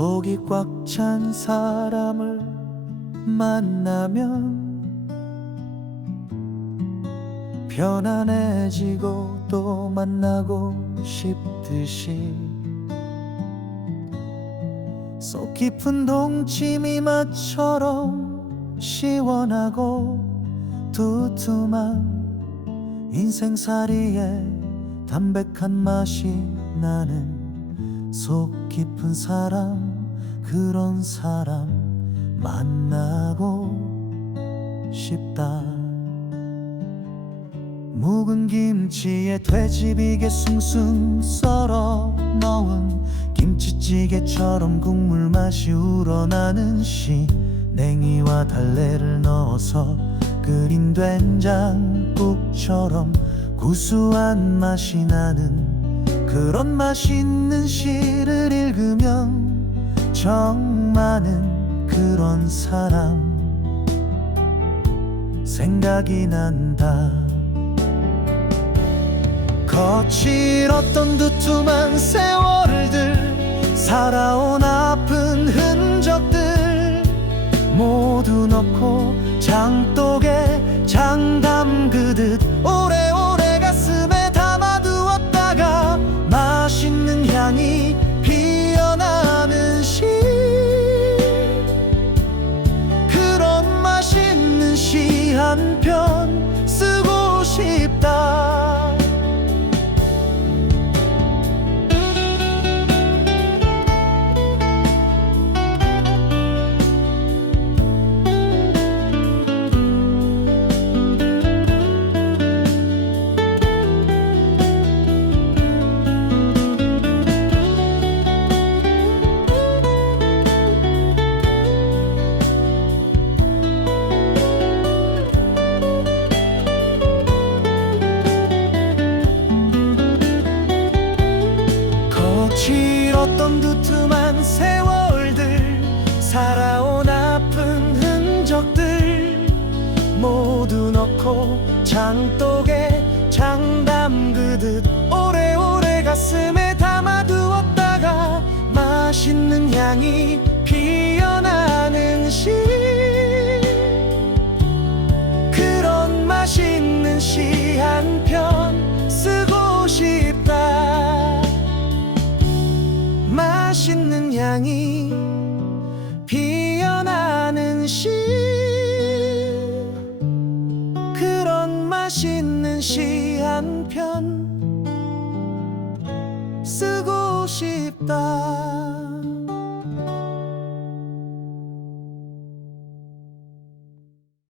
속이 꽉 찬 사람을 만나면 편안해지고 또 만나고 싶듯이 속 깊은 동치미 맛처럼 시원하고 두툼한 인생살이에 담백한 맛이 나는 속 깊은 사람 그런 사람 만나고 싶다. 묵은 김치에 돼지비계 숭숭 썰어 넣은 김치찌개처럼 국물 맛이 우러나는 시 냉이와 달래를 넣어서 끓인 된장국처럼 구수한 맛이 나는 그런 맛있는 시를 읽으면 정 많은 그런 사람. 생각이 난다 거칠었던 두툼한 세월들 살아온 아픈 흔적들 모두 넣고 장독에 장 담 그듯 거칠었던 두툼한 세월들 살아온 아픈 흔적들 모두 넣고 장독에 장 담그듯 오래오래 가슴에 향이 피어나는 시 그런 맛있는 시 한 편 쓰고 싶다